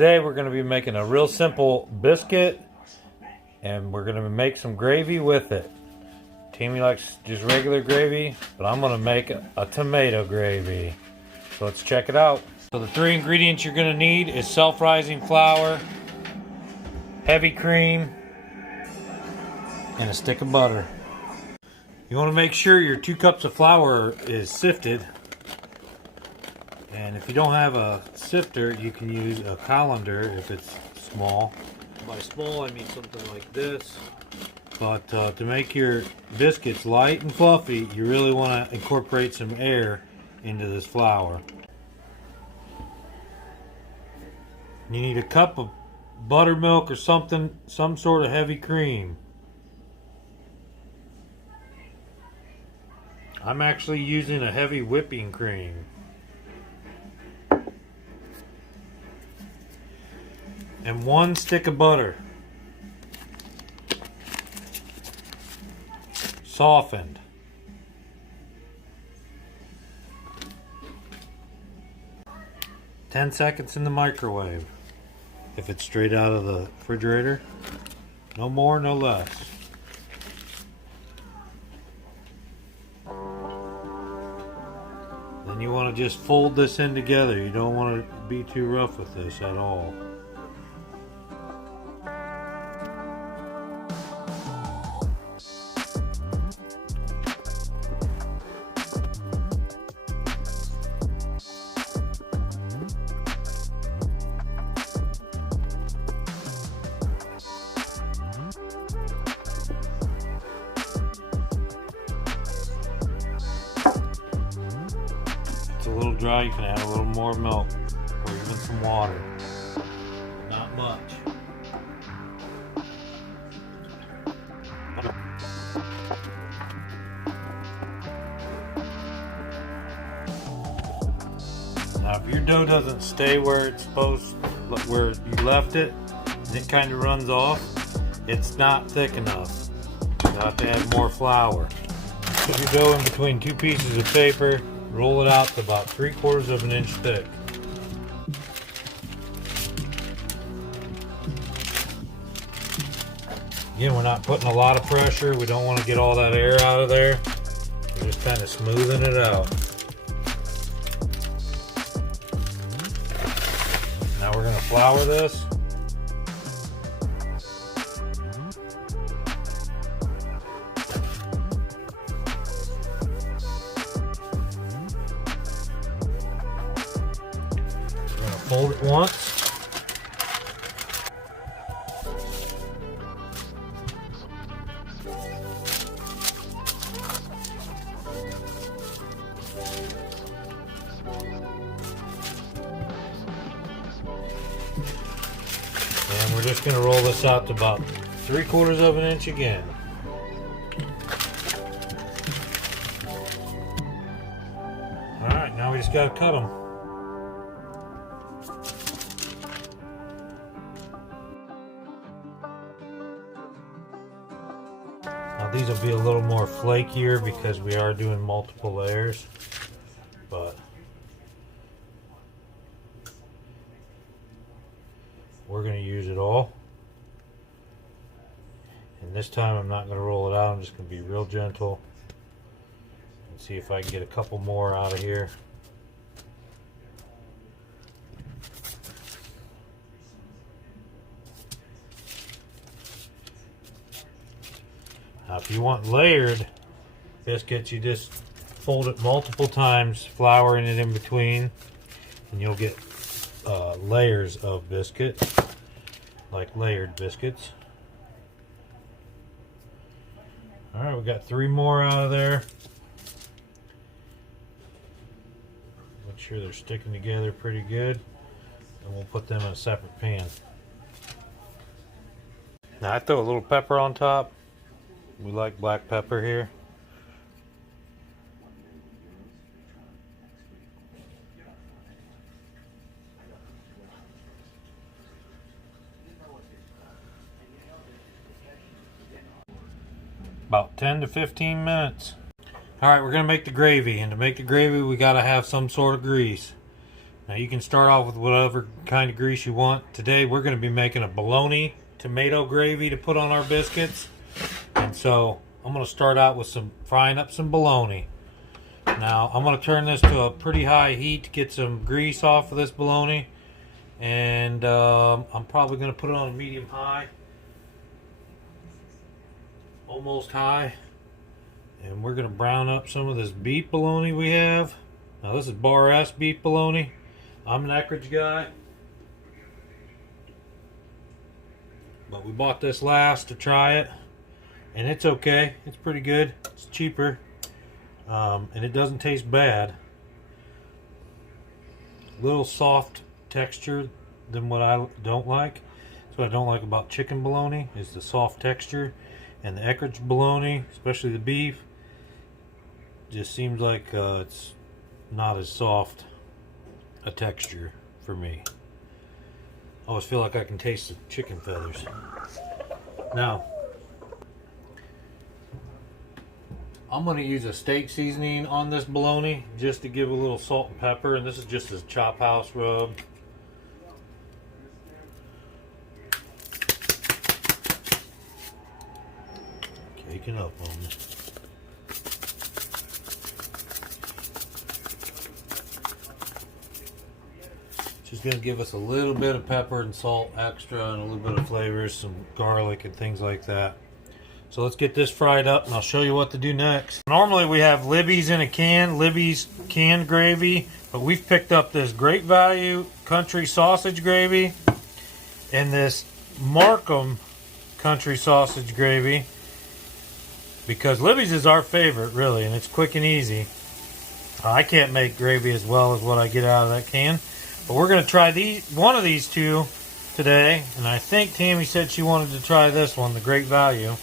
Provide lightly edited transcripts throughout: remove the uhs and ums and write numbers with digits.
today we're going to be making a real simple biscuit, and we're going to make some gravy with it. Tammy likes just regular gravy, but I'm going to make a tomato gravy. So let's check it out. So the three ingredients you're going to need is self-rising flour, heavy cream, and a stick of butter. You want to make sure your 2 cups of flour is sifted. And if you don't have a sifter, you can use a colander if it's small. By small, I mean something like this. But to make your biscuits light and fluffy, you really want to incorporate some air into this flour. You need a cup of buttermilk or something, some sort of heavy cream. I'm actually using a heavy whipping cream. And 1 stick of butter, softened. "10 seconds in the microwave if it's straight out of the refrigerator. No more, no less." Then you want to just fold this in together. You don't want to be too rough with this at all. It's a little dry, you can add a little more milk or even some water. Not much. Now if your dough doesn't stay where it's supposed, where you left it, and it kind of runs off, it's not thick enough. You have to add more flour. Put your dough in between 2 pieces of paper. Roll it out to about 3/4 of an inch thick. Again, we're not putting a lot of pressure. We don't want to get all that air out of there. We're just kind of smoothing it out. Now we're going to flour this. Fold it once. And we're just going to roll this out to about 3/4 of an inch again. Alright, now we just got to cut them. Now these will be a little more flakier because we are doing multiple layers, but we're going to use it all. And this time I'm not going to roll it out, I'm just going to be real gentle and see if I can get a couple more out of here. Now if you want layered biscuits, you just fold it multiple times, flouring it in between, and you'll get layers of biscuit, like layered biscuits. Alright, we got 3 more out of there. Make sure they're sticking together pretty good, and we'll put them in a separate pan. Now I throw a little pepper on top. We like black pepper here. About 10 to 15 minutes. Alright, we're going to make the gravy, and to make the gravy we got to have some sort of grease. Now you can start off with whatever kind of grease you want. Today we're going to be making a bologna tomato gravy to put on our biscuits. And so I'm going to start out with frying up some bologna. Now I'm going to turn this to a pretty high heat to get some grease off of this bologna. And I'm probably going to put it on a medium high. Almost high. And we're going to brown up some of this beef bologna we have. Now this is Bar S beef bologna. I'm an Eckrich guy. But we bought this last to try it. And it's okay. It's pretty good. It's cheaper. And it doesn't taste bad. A little soft texture than what I don't like. That's what I don't like about chicken bologna, is the soft texture. And the Eckrich bologna, especially the beef, just seems like it's not as soft a texture for me. I always feel like I can taste the chicken feathers. Now, I'm going to use a steak seasoning on this bologna just to give a little salt and pepper, and this is just a chop house rub. Caking up on me. Just going to give us a little bit of pepper and salt extra and a little bit of flavors, some garlic and things like that. So let's get this fried up and I'll show you what to do next. Normally we have Libby's in a can, Libby's canned gravy, but we've picked up this great value country sausage gravy and this Markham country sausage gravy, because Libby's is our favorite really, and it's quick and easy. I can't make gravy as well as what I get out of that can, but we're going to try one of these two today, and I think Tammy said she wanted to try this one, the great value.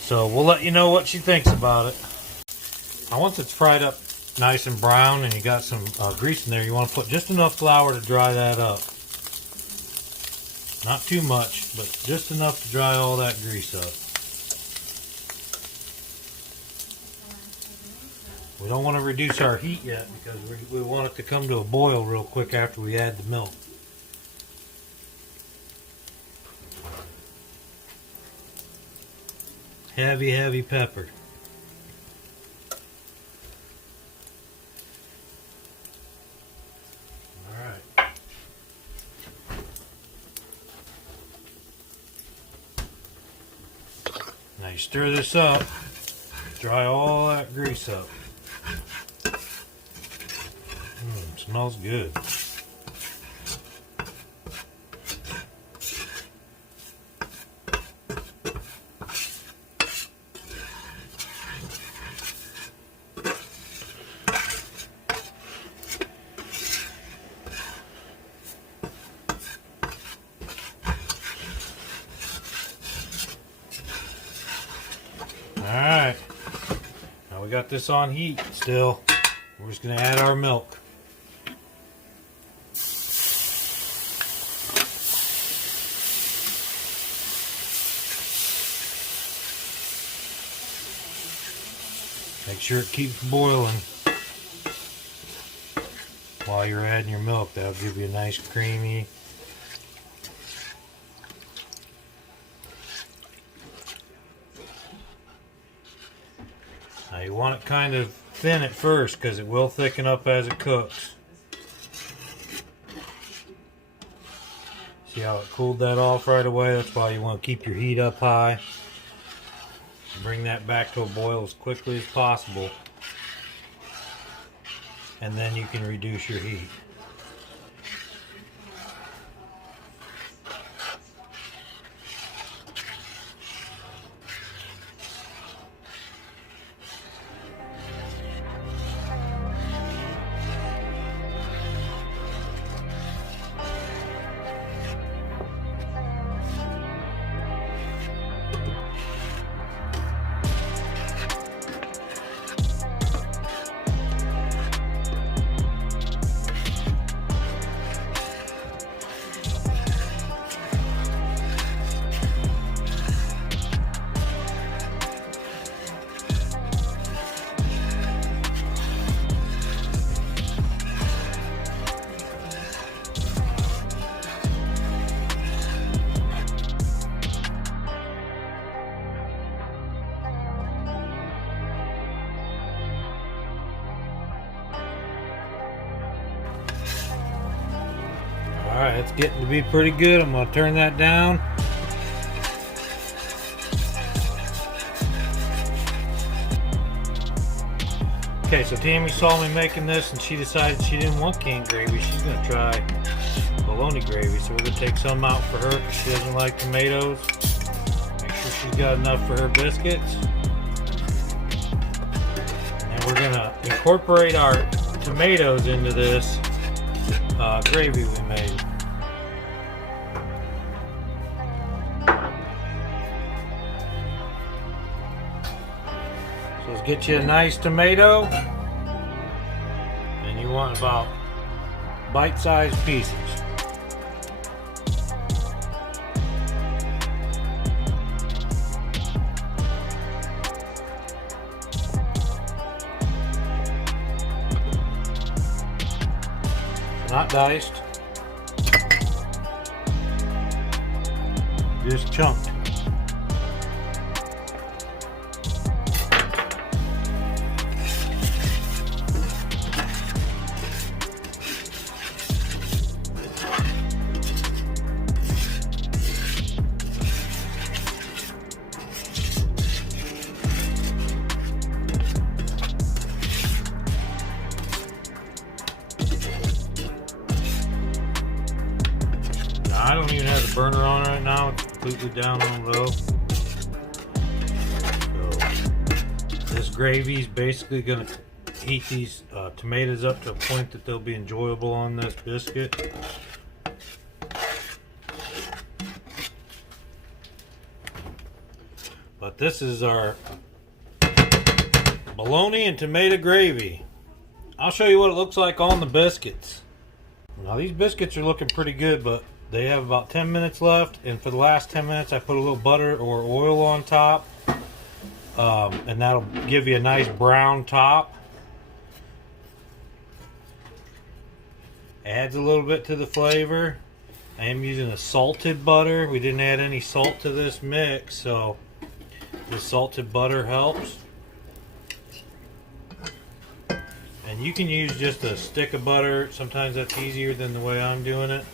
So we'll let you know what she thinks about it. Now once it's fried up nice and brown and you got some grease in there, you want to put just enough flour to dry that up. Not too much, but just enough to dry all that grease up. We don't want to reduce our heat yet because we want it to come to a boil real quick after we add the milk. Heavy, heavy pepper. Alright. Now you stir this up, dry all that grease up. Smells good. Alright, now we got this on heat still. We're just going to add our milk. Make sure it keeps boiling while you're adding your milk. That'll give you a nice creamy. Now you want it kind of thin at first because it will thicken up as it cooks. See how it cooled that off right away? That's why you want to keep your heat up high. Bring that back to a boil as quickly as possible. And then you can reduce your heat. Alright, it's getting to be pretty good. I'm going to turn that down. Okay, so Tammy saw me making this and she decided she didn't want canned gravy. She's going to try bologna gravy. So we're going to take some out for her because she doesn't like tomatoes. Make sure she's got enough for her biscuits. And we're going to incorporate our tomatoes into this gravy we made. So let's get you a nice tomato, and you want about bite-sized pieces. Not diced, just chunked. I don't even have the burner on right now. It's completely down on low. So this gravy is basically going to heat these tomatoes up to a point that they'll be enjoyable on this biscuit. But this is our bologna and tomato gravy. I'll show you what it looks like on the biscuits. Now these biscuits are looking pretty good, but they have about 10 minutes left, and for the last 10 minutes I put a little butter or oil on top, and that'll give you a nice brown top. Adds a little bit to the flavor. I am using a salted butter. We didn't add any salt to this mix, so the salted butter helps. And you can use just a stick of butter. Sometimes that's easier than the way I'm doing it.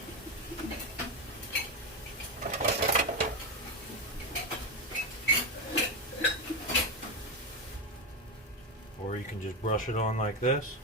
Or you can just brush it on like this.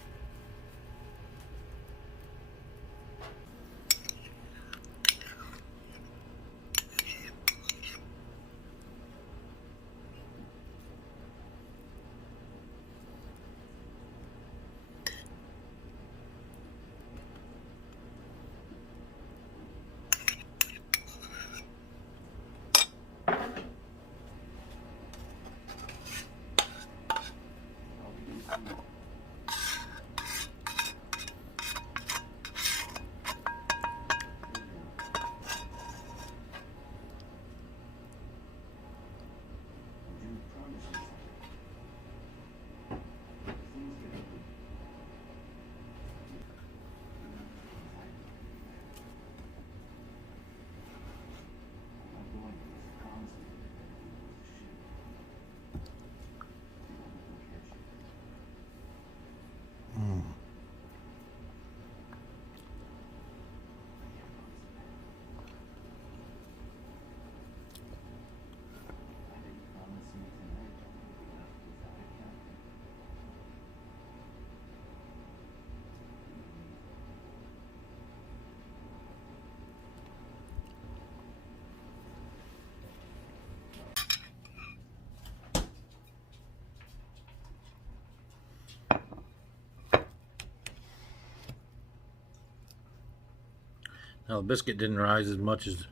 Now the biscuit didn't rise as much as it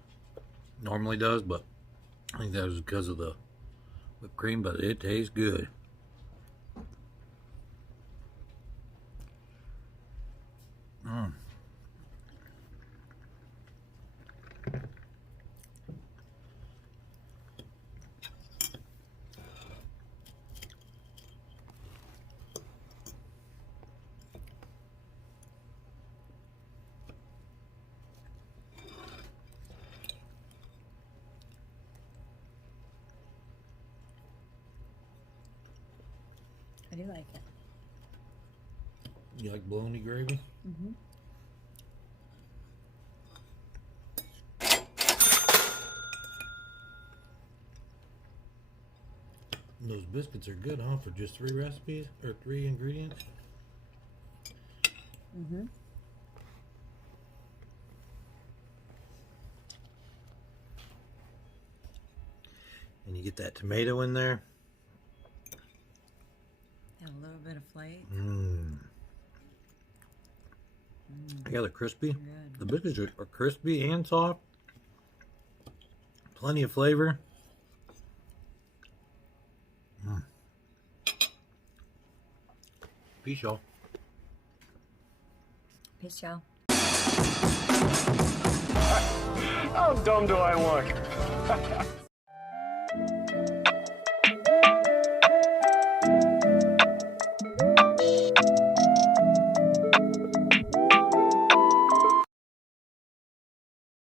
normally does, but I think that was because of the whipped cream, but it tastes good. I do like it. You like bologna gravy? Mm-hmm. Those biscuits are good, huh? For just 3 recipes or 3 ingredients. Mm-hmm. And you get that tomato in there. Got a little bit of flake. Yeah, they're crispy. Good. The biscuits are crispy and soft. Plenty of flavor. Peace, y'all. Peace, y'all. How dumb do I look?